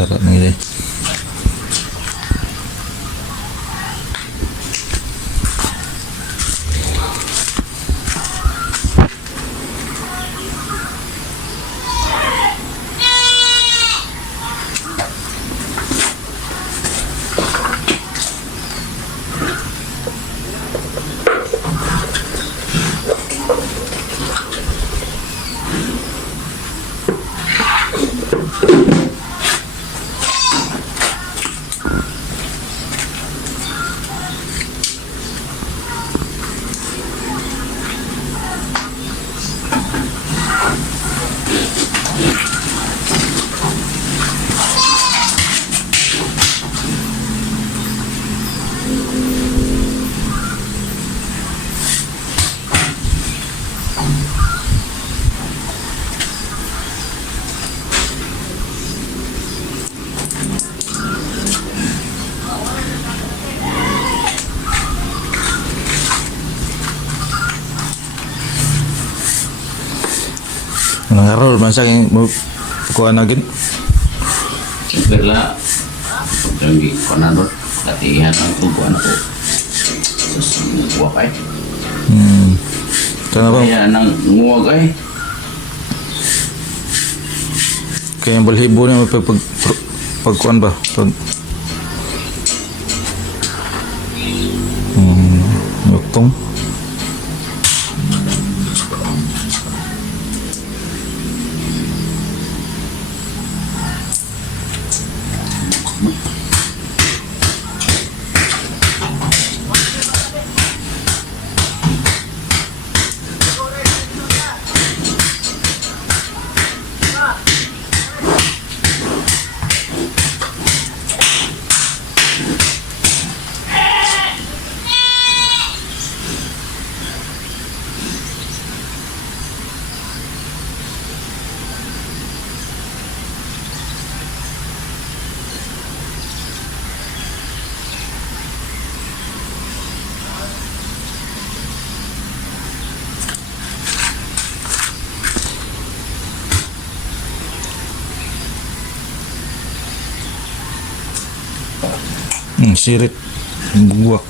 Tara na gid. Nangarol man sa akin mo kuha na gid. Siyempre la, pagkami ko na doon, latihan ang tumpuan ako. Sus, nguwag ay. Kana ba? Kaya nang nguwag ay. Kaya yung balhibo niya pagkuhan ba? Yuktong. Sirit buwak.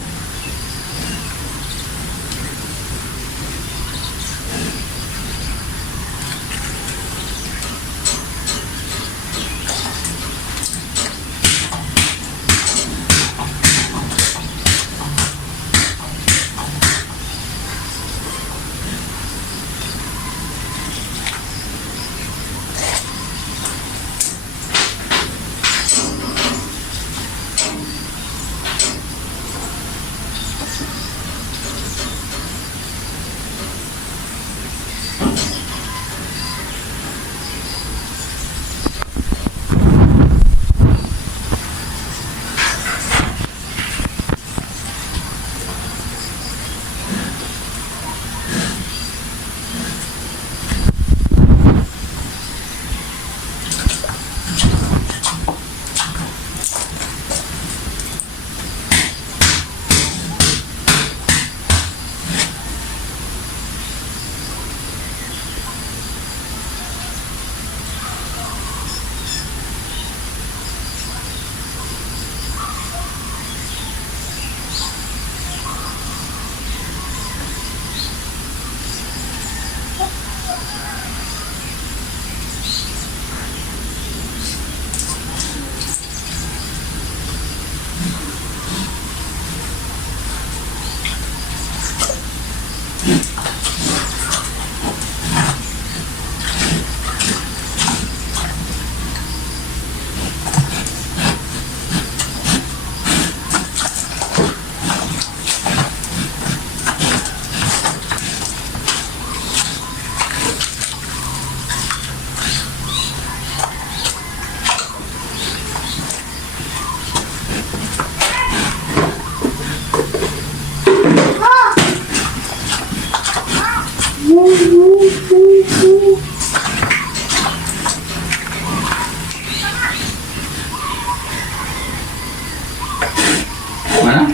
Mana?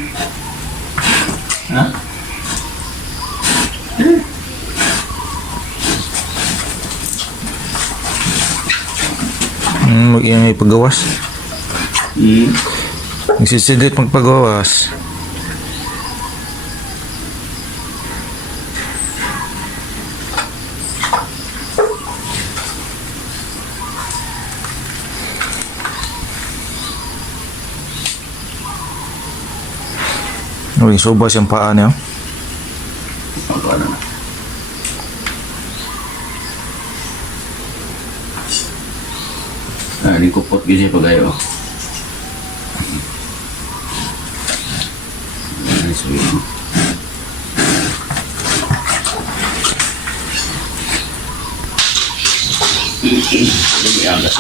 Hah? Yang may pagawas. Nagsisidit magpagawas. Uy, subas yung paa niya. Ako ano na. Di kupot kasi pagayo. So yun. Jadi agak